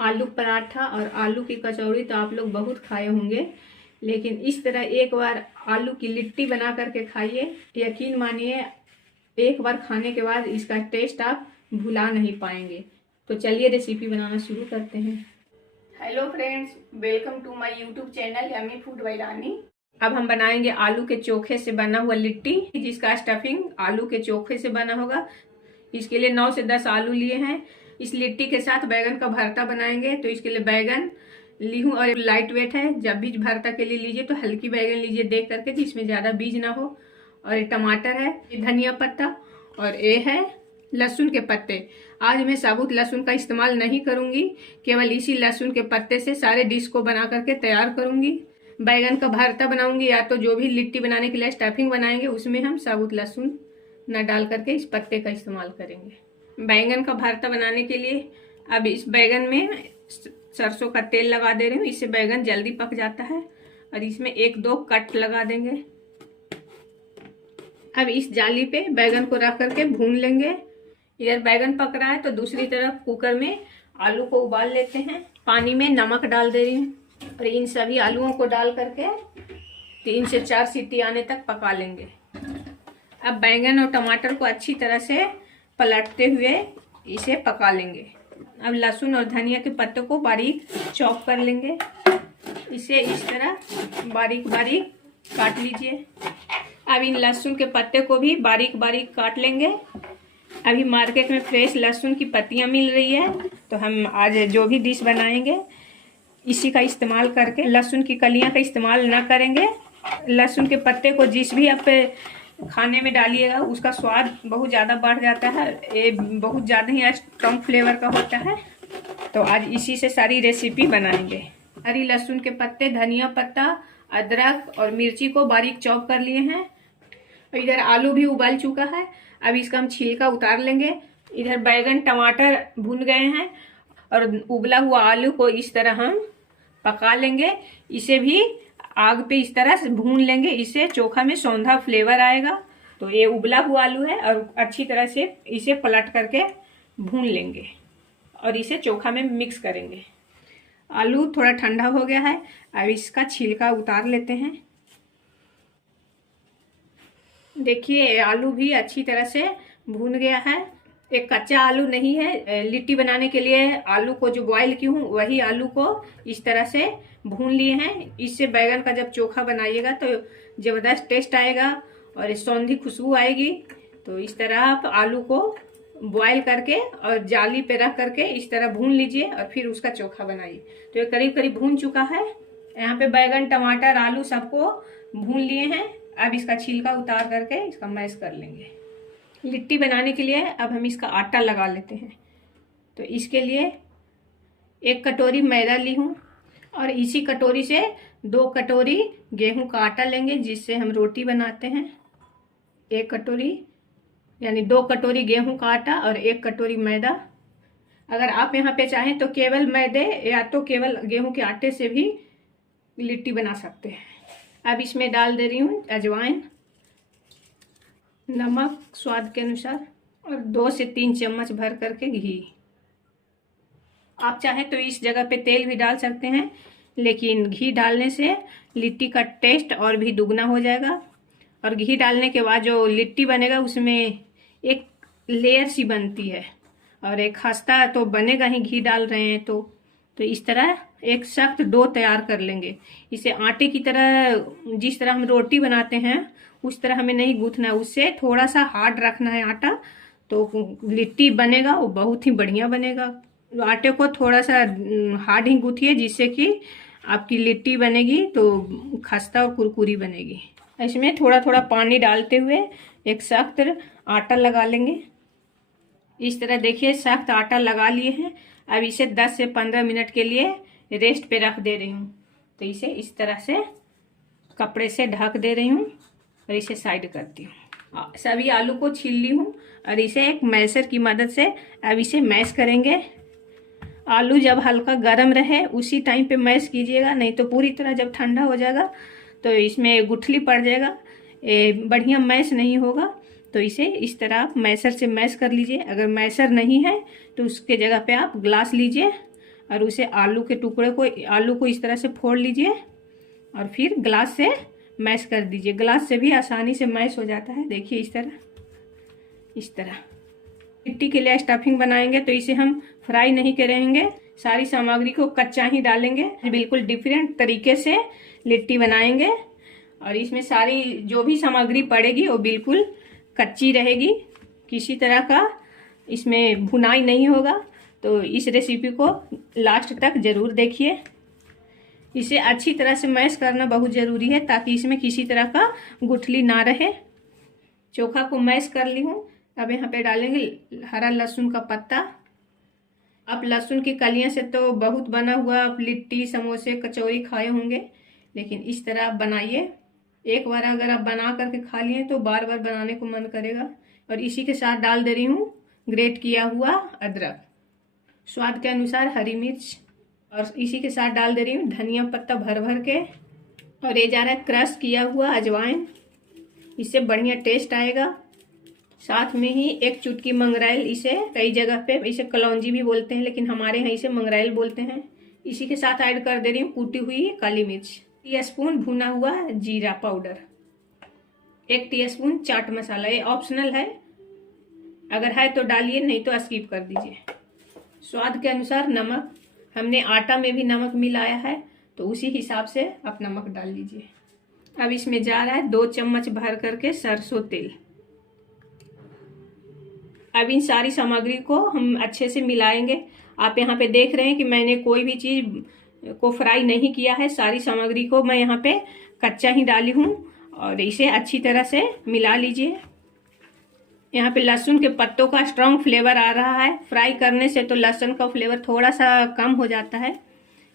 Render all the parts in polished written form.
आलू पराठा और आलू की कचौड़ी तो आप लोग बहुत खाए होंगे, लेकिन इस तरह एक बार आलू की लिट्टी बना करके खाइए। यकीन मानिए, एक बार खाने के बाद इसका टेस्ट आप भुला नहीं पाएंगे। तो चलिए रेसिपी बनाना शुरू करते हैं। Hello friends, welcome to my YouTube channel yummy food by Rani. अब हम बनाएंगे आलू के चोखे से बना हुआ लिट्टी, जिसका स्टफिंग आलू के चोखे से बना होगा। इसके लिए 9 से 10 आलू लिए हैं। इस लिट्टी के साथ बैगन का भरता बनाएंगे, तो इसके लिए बैगन ली हूँ और लाइट वेट है। जब भी भरता के लिए लीजिए तो हल्की बैगन लीजिए देख करके, जिसमें ज़्यादा बीज ना हो। और ये टमाटर है, ये धनिया पत्ता और ये है लहसुन के पत्ते। आज मैं साबुत लहसुन का इस्तेमाल नहीं करूंगी, केवल इसी लहसुन के पत्ते से सारे डिश को बना करके तैयार करूंगी। बैगन का भरता बनाऊंगी, या तो जो भी लिट्टी बनाने के लिए स्टफिंग बनाएंगे उसमें हम साबुत लहसुन न डाल करके इस पत्ते का इस्तेमाल करेंगे। बैगन का भरता बनाने के लिए अब इस बैगन में सरसों का तेल लगा दे रही हूँ, इससे बैगन जल्दी पक जाता है। और इसमें 1-2 कट लगा देंगे। अब इस जाली पे बैगन को रख करके भून लेंगे। इधर बैगन पक रहा है तो दूसरी तरफ कुकर में आलू को उबाल लेते हैं। पानी में नमक डाल दे रही हूँ और इन सभी आलूओं को डाल करके 3 से 4 सीटी आने तक पका लेंगे। अब बैंगन और टमाटर को अच्छी तरह से पलटते हुए इसे पका लेंगे। अब लहसुन और धनिया के पत्ते को बारीक चॉप कर लेंगे। इसे इस तरह बारीक बारीक काट लीजिए। अब इन लहसुन के पत्ते को भी बारीक बारीक काट लेंगे। अभी मार्केट में फ्रेश लहसुन की पत्तियां मिल रही है, तो हम आज जो भी डिश बनाएंगे इसी का इस्तेमाल करके लहसुन की कलियां का इस्तेमाल ना करेंगे। लहसुन के पत्ते को जिस भी आप खाने में डालिएगा उसका स्वाद बहुत ज़्यादा बढ़ जाता है। ये बहुत ज़्यादा ही स्ट्रॉन्ग फ्लेवर का होता है, तो आज इसी से सारी रेसिपी बनाएंगे। हरी लहसुन के पत्ते, धनिया पत्ता, अदरक और मिर्ची को बारीक चॉप कर लिए हैं। इधर आलू भी उबाल चुका है, अब इसका हम छिलका उतार लेंगे। इधर बैगन टमाटर भून गए हैं और उबला हुआ आलू को इस तरह हम पका लेंगे। इसे भी आग पे इस तरह से भून लेंगे, इससे चोखा में सौंधा फ्लेवर आएगा। तो ये उबला हुआ आलू है और अच्छी तरह से इसे पलट करके भून लेंगे और इसे चोखा में मिक्स करेंगे। आलू थोड़ा ठंडा हो गया है, अब इसका छिलका उतार लेते हैं। देखिए आलू भी अच्छी तरह से भून गया है। एक कच्चा आलू नहीं है। लिट्टी बनाने के लिए आलू को जो बॉईल की हूँ वही आलू को इस तरह से भून लिए हैं। इससे बैगन का जब चोखा बनाइएगा तो ज़बरदस्त टेस्ट आएगा और सौंधी खुशबू आएगी। तो इस तरह आप आलू को बॉईल करके और जाली पे रख करके इस तरह भून लीजिए और फिर उसका चोखा बनाइए। तो ये करीब करीब भून चुका है। यहाँ पे बैगन टमाटर आलू सबको भून लिए हैं। अब इसका छिलका उतार करके इसका मैश कर लेंगे। लिट्टी बनाने के लिए अब हम इसका आटा लगा लेते हैं। तो इसके लिए 1 कटोरी मैदा ली हूँ और इसी कटोरी से 2 कटोरी गेहूं का आटा लेंगे, जिससे हम रोटी बनाते हैं। 1 कटोरी यानी 2 कटोरी गेहूं का आटा और 1 कटोरी मैदा। अगर आप यहाँ पे चाहें तो केवल मैदे या तो केवल गेहूं के आटे से भी लिट्टी बना सकते हैं। अब इसमें डाल दे रही हूँ अजवाइन, नमक स्वाद के अनुसार और 2 से 3 चम्मच भर करके घी। आप चाहें तो इस जगह पे तेल भी डाल सकते हैं, लेकिन घी डालने से लिट्टी का टेस्ट और भी दुगना हो जाएगा। और घी डालने के बाद जो लिट्टी बनेगा उसमें एक लेयर सी बनती है और एक खस्ता तो बनेगा ही, घी डाल रहे हैं तो इस तरह एक सख्त डो तैयार कर लेंगे। इसे आटे की तरह, जिस तरह हम रोटी बनाते हैं उस तरह हमें नहीं गूंथना है, उससे थोड़ा सा हार्ड रखना है आटा, तो लिट्टी बनेगा वो बहुत ही बढ़िया बनेगा। आटे को थोड़ा सा हार्ड ही गूंथिए, जिससे कि आपकी लिट्टी बनेगी तो खस्ता और कुरकुरी बनेगी। इसमें थोड़ा थोड़ा पानी डालते हुए एक सख्त आटा लगा लेंगे। इस तरह देखिए सख्त आटा लगा लिए हैं। अब इसे 10 से 15 मिनट के लिए रेस्ट पे रख दे रही हूँ। तो इसे इस तरह से कपड़े से ढक दे रही हूँ और इसे साइड करती हूँ। सभी आलू को छील ली हूँ और इसे एक मैशर की मदद से अब इसे मैश करेंगे। आलू जब हल्का गर्म रहे उसी टाइम पे मैश कीजिएगा, नहीं तो पूरी तरह जब ठंडा हो जाएगा तो इसमें गुठली पड़ जाएगा, बढ़िया मैश नहीं होगा। तो इसे इस तरह आप मैशर से मैश कर लीजिए। अगर मैशर नहीं है तो उसके जगह पे आप ग्लास लीजिए और उसे आलू के टुकड़े को, आलू को इस तरह से फोड़ लीजिए और फिर ग्लास से मैश कर दीजिए। ग्लास से भी आसानी से मैश हो जाता है। देखिए इस तरह। लिट्टी के लिए स्टफिंग बनाएंगे तो इसे हम फ्राई नहीं करेंगे, सारी सामग्री को कच्चा ही डालेंगे। बिल्कुल डिफरेंट तरीके से लिट्टी बनाएंगे और इसमें सारी जो भी सामग्री पड़ेगी वो बिल्कुल कच्ची रहेगी, किसी तरह का इसमें भुनाई नहीं होगा। तो इस रेसिपी को लास्ट तक जरूर देखिए। इसे अच्छी तरह से मैश करना बहुत ज़रूरी है ताकि इसमें किसी तरह का गुठली ना रहे। चोखा को मैश कर ली हूँ। अब यहाँ पे डालेंगे हरा लहसुन का पत्ता। आप लहसुन की कलियां से तो बहुत बना हुआ आप लिट्टी, समोसे, कचौरी खाए होंगे, लेकिन इस तरह आप बनाइए। एक बार अगर आप बना करके खा लिए तो बार बार बनाने को मन करेगा। और इसी के साथ डाल दे रही हूँ ग्रेट किया हुआ अदरक, स्वाद के अनुसार हरी मिर्च, और इसी के साथ डाल दे रही हूँ धनिया पत्ता भर भर के। और ये जा रहा है क्रश किया हुआ अजवाइन, इससे बढ़िया टेस्ट आएगा। साथ में ही एक चुटकी मंगरेल, इसे कई जगह पे इसे कलौंजी भी बोलते हैं, लेकिन हमारे यहाँ इसे मंगरेल बोलते हैं। इसी के साथ ऐड कर दे रही हूँ कूटी हुई काली मिर्च, टीस्पून भुना हुआ जीरा पाउडर, 1 टीस्पून चाट मसाला। ये ऑप्शनल है, अगर है तो डालिए, नहीं तो स्किप कर दीजिए। स्वाद के अनुसार नमक, हमने आटा में भी नमक मिलाया है तो उसी हिसाब से आप नमक डाल लीजिए। अब इसमें जा रहा है 2 चम्मच भर करके सरसों तेल। अब इन सारी सामग्री को हम अच्छे से मिलाएंगे। आप यहाँ पे देख रहे हैं कि मैंने कोई भी चीज़ को फ्राई नहीं किया है, सारी सामग्री को मैं यहाँ पे कच्चा ही डाली हूँ और इसे अच्छी तरह से मिला लीजिए। यहाँ पे लहसुन के पत्तों का स्ट्रॉन्ग फ्लेवर आ रहा है। फ्राई करने से तो लहसुन का फ्लेवर थोड़ा सा कम हो जाता है,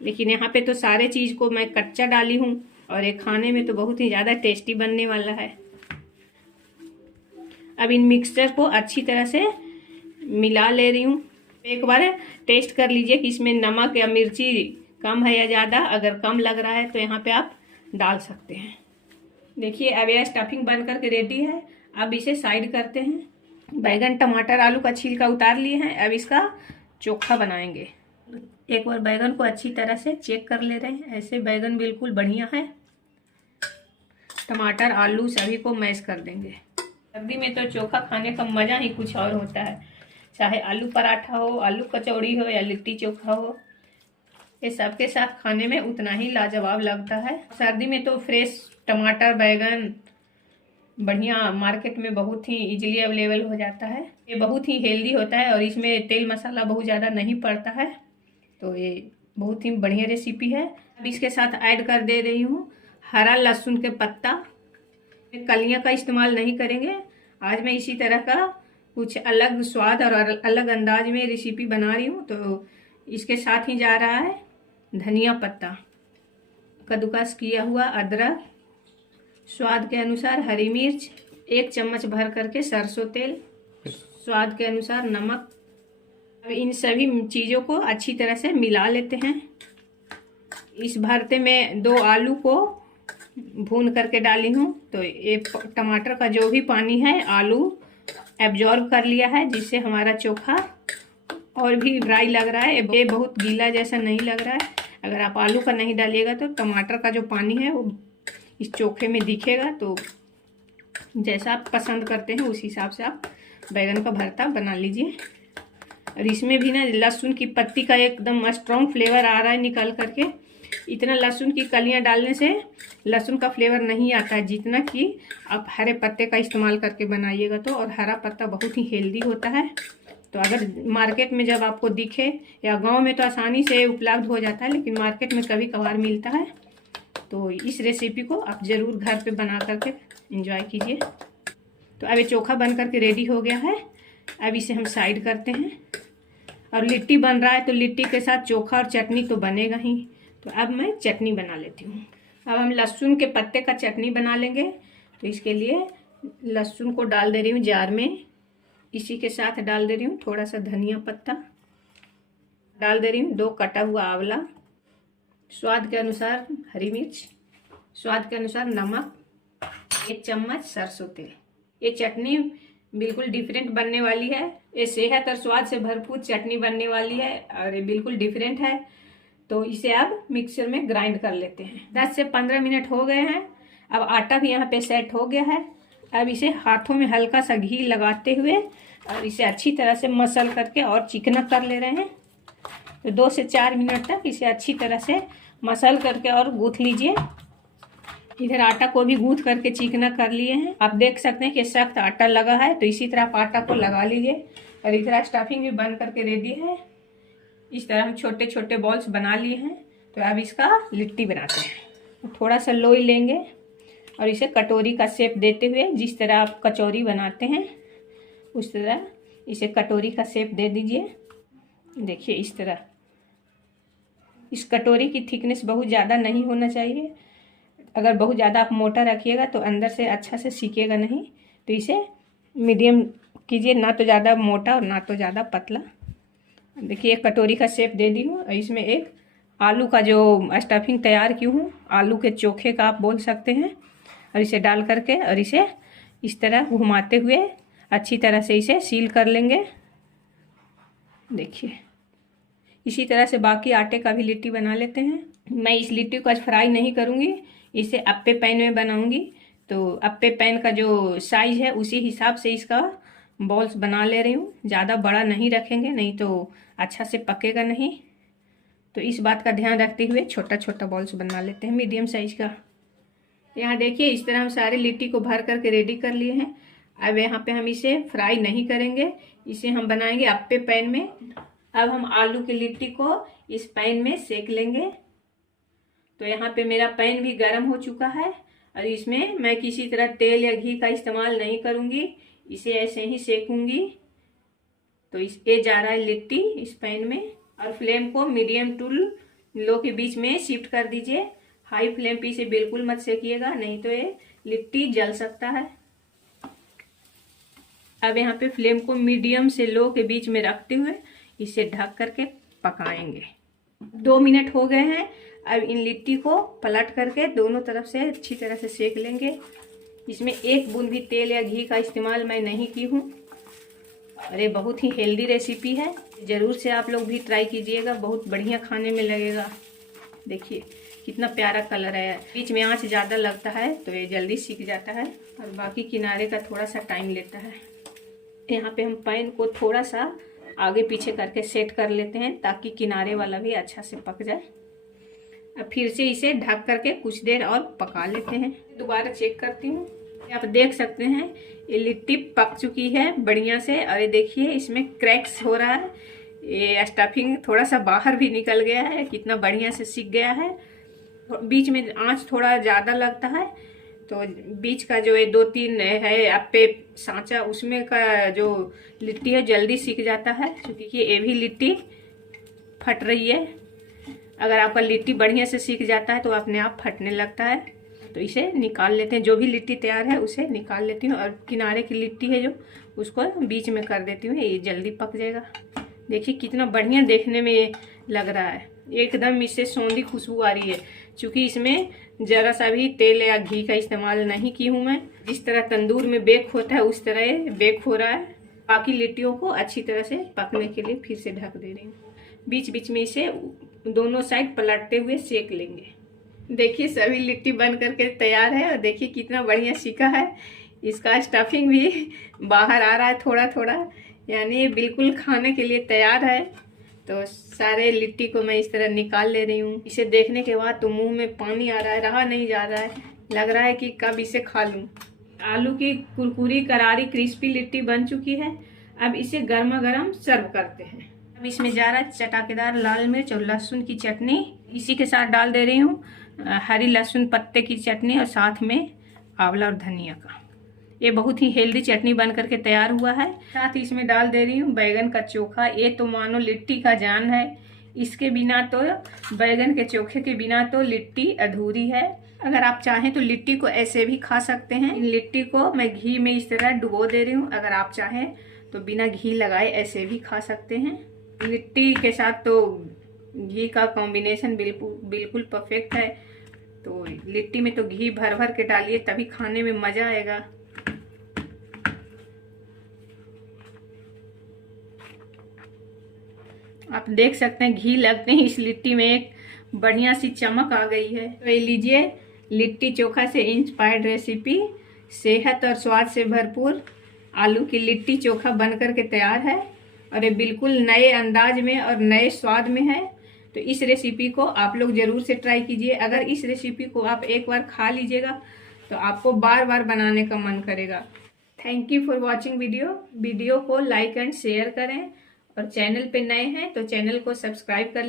लेकिन यहाँ पे तो सारे चीज़ को मैं कच्चा डाली हूँ और ये खाने में तो बहुत ही ज़्यादा टेस्टी बनने वाला है। अब इन मिक्सचर को अच्छी तरह से मिला ले रही हूँ। एक बार टेस्ट कर लीजिए कि इसमें नमक या मिर्ची कम है या ज़्यादा। अगर कम लग रहा है तो यहाँ पे आप डाल सकते हैं। देखिए अब यह स्टफिंग बन करके रेडी है। अब इसे साइड करते हैं। बैगन, टमाटर, आलू का छिलका उतार लिए हैं। अब इसका चोखा बनाएंगे। एक बार बैगन को अच्छी तरह से चेक कर ले रहे हैं। ऐसे बैगन बिल्कुल बढ़िया है। टमाटर, आलू सभी को मैश कर देंगे। सर्दी में तो चोखा खाने का मज़ा ही कुछ और होता है, चाहे आलू पराठा हो, आलू कचौड़ी हो या लिट्टी चोखा हो, ये सबके साथ खाने में उतना ही लाजवाब लगता है। सर्दी में तो फ्रेश टमाटर, बैगन बढ़िया मार्केट में बहुत ही इजीली अवेलेबल हो जाता है। ये बहुत ही हेल्दी होता है और इसमें तेल मसाला बहुत ज़्यादा नहीं पड़ता है, तो ये बहुत ही बढ़िया रेसिपी है। अब इसके साथ ऐड कर दे रही हूँ हरा लहसुन के पत्ता। कलियां का इस्तेमाल नहीं करेंगे आज, मैं इसी तरह का कुछ अलग स्वाद और अलग अंदाज में रेसिपी बना रही हूँ। तो इसके साथ ही जा रहा है धनिया पत्ता, कद्दूकस किया हुआ अदरक, स्वाद के अनुसार हरी मिर्च, 1 चम्मच भर करके सरसों तेल, स्वाद के अनुसार नमक। अब इन सभी चीज़ों को अच्छी तरह से मिला लेते हैं। इस भरते में 2 आलू को भून करके डाली हूँ, तो ये टमाटर का जो भी पानी है आलू एब्जॉर्ब कर लिया है, जिससे हमारा चोखा और भी ड्राई लग रहा है। ये बहुत गीला जैसा नहीं लग रहा है। अगर आप आलू का नहीं डालिएगा तो टमाटर का जो पानी है वो इस चोखे में दिखेगा। तो जैसा आप पसंद करते हैं उस हिसाब से आप बैगन का भरता बना लीजिए। और इसमें भी ना लहसुन की पत्ती का एकदम स्ट्रॉन्ग फ्लेवर आ रहा है निकल करके। इतना लहसुन की कलियां डालने से लहसुन का फ्लेवर नहीं आता है जितना कि आप हरे पत्ते का इस्तेमाल करके बनाइएगा तो। और हरा पत्ता बहुत ही हेल्दी होता है, तो अगर मार्केट में जब आपको दिखे, या गांव में तो आसानी से उपलब्ध हो जाता है, लेकिन मार्केट में कभी कभार मिलता है, तो इस रेसिपी को आप ज़रूर घर पे बना करके एंजॉय कीजिए। तो अब ये चोखा बन करके रेडी हो गया है। अब इसे हम साइड करते हैं। और लिट्टी बन रहा है तो लिट्टी के साथ चोखा और चटनी तो बनेगा ही। तो अब मैं चटनी बना लेती हूँ। अब हम लहसुन के पत्ते का चटनी बना लेंगे। तो इसके लिए लहसुन को डाल दे रही हूँ जार में। इसी के साथ डाल दे रही हूँ थोड़ा सा धनिया पत्ता, डाल दे रही हूँ 2 कटा हुआ आंवला, स्वाद के अनुसार हरी मिर्च, स्वाद के अनुसार नमक, 1 चम्मच सरसों तेल। ये चटनी बिल्कुल डिफरेंट बनने वाली है। ये सेहत और स्वाद से भरपूर चटनी बनने वाली है और ये बिल्कुल डिफरेंट है। तो इसे अब मिक्सर में ग्राइंड कर लेते हैं। 10 से 15 मिनट हो गए हैं। अब आटा भी यहाँ पे सेट हो गया है। अब इसे हाथों में हल्का सा घी लगाते हुए और इसे अच्छी तरह से मसल करके और चिकना कर ले रहे हैं। तो 2 से 4 मिनट तक इसे अच्छी तरह से मसल करके और गूँथ लीजिए। इधर आटा को भी गूँथ करके चिकना कर लिए हैं। आप देख सकते हैं कि सख्त आटा लगा है, तो इसी तरह आप आटा को लगा लीजिए। और इधर स्टफिंग भी बन करके रेडी है। इस तरह हम छोटे छोटे बॉल्स बना लिए हैं। तो अब इसका लिट्टी बनाते हैं। थोड़ा सा लोई लेंगे और इसे कटोरी का शेप देते हुए, जिस तरह आप कचौरी बनाते हैं उस तरह इसे कटोरी का शेप दे दीजिए। देखिए इस तरह। इस कटोरी की थिकनेस बहुत ज़्यादा नहीं होना चाहिए। अगर बहुत ज़्यादा आप मोटा रखिएगा तो अंदर से अच्छा से सीखेगा नहीं। तो इसे मीडियम कीजिए, ना तो ज़्यादा मोटा और ना तो ज़्यादा पतला। देखिए एक कटोरी का शेप दे दी हूँ। इसमें एक आलू का जो स्टफिंग तैयार की हूँ, आलू के चोखे का आप बोल सकते हैं, और इसे डाल करके और इसे इस तरह घुमाते हुए अच्छी तरह से इसे सील कर लेंगे। देखिए इसी तरह से बाकी आटे का भी लिट्टी बना लेते हैं। मैं इस लिट्टी को आज फ्राई नहीं करूँगी, इसे अप्पे पैन में बनाऊंगी। तो अप्पे पैन का जो साइज है उसी हिसाब से इसका बॉल्स बना ले रही हूँ। ज़्यादा बड़ा नहीं रखेंगे, नहीं तो अच्छा से पकेगा नहीं। तो इस बात का ध्यान रखते हुए छोटा छोटा बॉल्स बना लेते हैं मीडियम साइज का। यहाँ देखिए इस तरह हम सारे लिट्टी को भर करके रेडी कर लिए हैं। अब यहाँ पे हम इसे फ्राई नहीं करेंगे, इसे हम बनाएंगे अप्पे पैन में। अब हम आलू की लिट्टी को इस पैन में सेक लेंगे। तो यहाँ पे मेरा पैन भी गर्म हो चुका है और इसमें मैं किसी तरह तेल या घी का इस्तेमाल नहीं करूँगी, इसे ऐसे ही सेकूंगी। तो ये जा रहा है लिट्टी इस पैन में। और फ्लेम को मीडियम टू लो के बीच में शिफ्ट कर दीजिए। हाई फ्लेम पे इसे बिल्कुल मत सेकिएगा, नहीं तो ये लिट्टी जल सकता है। अब यहाँ पे फ्लेम को मीडियम से लो के बीच में रखते हुए इसे ढक करके पकाएंगे। 2 मिनट हो गए हैं। अब इन लिट्टी को पलट करके दोनों तरफ से अच्छी तरह से सेक लेंगे। इसमें एक बूंद भी तेल या घी का इस्तेमाल मैं नहीं की हूँ। और ये बहुत ही हेल्दी रेसिपी है, ज़रूर से आप लोग भी ट्राई कीजिएगा, बहुत बढ़िया खाने में लगेगा। देखिए कितना प्यारा कलर है। बीच में आंच ज़्यादा लगता है तो ये जल्दी सीख जाता है और बाकी किनारे का थोड़ा सा टाइम लेता है। यहाँ पे हम पैन को थोड़ा सा आगे पीछे करके सेट कर लेते हैं ताकि किनारे वाला भी अच्छा से पक जाए। अब फिर से इसे ढक करके कुछ देर और पका लेते हैं। दोबारा चेक करती हूँ। आप देख सकते हैं ये लिट्टी पक चुकी है बढ़िया से। और ये देखिए इसमें क्रैक्स हो रहा है, ये स्टफिंग थोड़ा सा बाहर भी निकल गया है, कितना बढ़िया से सिक गया है। बीच में आंच थोड़ा ज़्यादा लगता है, तो बीच का जो ये 2-3 है अप्पे सांचा उसमें का जो लिट्टी है जल्दी सिक जाता है, क्योंकि ये भी लिट्टी फट रही है। अगर आपका लिट्टी बढ़िया से सिक जाता है तो अपने आप फटने लगता है। तो इसे निकाल लेते हैं। जो भी लिट्टी तैयार है उसे निकाल लेती हूँ और किनारे की लिट्टी है जो उसको बीच में कर देती हूँ, ये जल्दी पक जाएगा। देखिए कितना बढ़िया देखने में ये लग रहा है, एकदम इससे सौंधी खुशबू आ रही है। क्योंकि इसमें ज़रा सा भी तेल या घी का इस्तेमाल नहीं की हूँ मैं। जिस तरह तंदूर में बेक होता है उस तरह ये बेक हो रहा है। बाकी लिट्टियों को अच्छी तरह से पकने के लिए फिर से ढक दे रही हूँ। बीच बीच में इसे दोनों साइड पलटते हुए सेक लेंगे। देखिए सभी लिट्टी बन करके तैयार है और देखिए कितना बढ़िया सिका है। इसका स्टफिंग भी बाहर आ रहा है थोड़ा थोड़ा, यानी बिल्कुल खाने के लिए तैयार है। तो सारे लिट्टी को मैं इस तरह निकाल ले रही हूँ। इसे देखने के बाद तो मुंह में पानी आ रहा है, रहा नहीं जा रहा है, लग रहा है कि कब इसे खा लूँ। आलू की कुरकुरी करारी क्रिस्पी लिट्टी बन चुकी है। अब इसे गर्मा गर्म सर्व करते हैं। अब इसमें जा रहा है चटाकेदार लाल मिर्च और लहसुन की चटनी। इसी के साथ डाल दे रही हूँ हरी लहसुन पत्ते की चटनी और साथ में आंवला और धनिया का। ये बहुत ही हेल्दी चटनी बन करके तैयार हुआ है। साथ ही इसमें डाल दे रही हूँ बैगन का चोखा। ये तो मानो लिट्टी का जान है, इसके बिना तो बैगन के चोखे के बिना तो लिट्टी अधूरी है। अगर आप चाहें तो लिट्टी को ऐसे भी खा सकते हैं। इन लिट्टी को मैं घी में इस तरह डुबो दे रही हूँ। अगर आप चाहें तो बिना घी लगाए ऐसे भी खा सकते हैं। लिट्टी के साथ तो घी का कॉम्बिनेशन बिल्कुल परफेक्ट है। तो लिट्टी में तो घी भर भर के डालिए, तभी खाने में मज़ा आएगा। आप देख सकते हैं घी लगते ही इस लिट्टी में एक बढ़िया सी चमक आ गई है। तो ये लीजिए लिट्टी चोखा से इंस्पायर्ड रेसिपी, सेहत और स्वाद से भरपूर आलू की लिट्टी चोखा बनकर के तैयार है और ये बिल्कुल नए अंदाज में और नए स्वाद में है। तो इस रेसिपी को आप लोग जरूर से ट्राई कीजिए। अगर इस रेसिपी को आप एक बार खा लीजिएगा तो आपको बार बार बनाने का मन करेगा। Thank you for watching video को लाइक एंड शेयर करें और चैनल पे नए हैं तो चैनल को सब्सक्राइब कर लीजिए।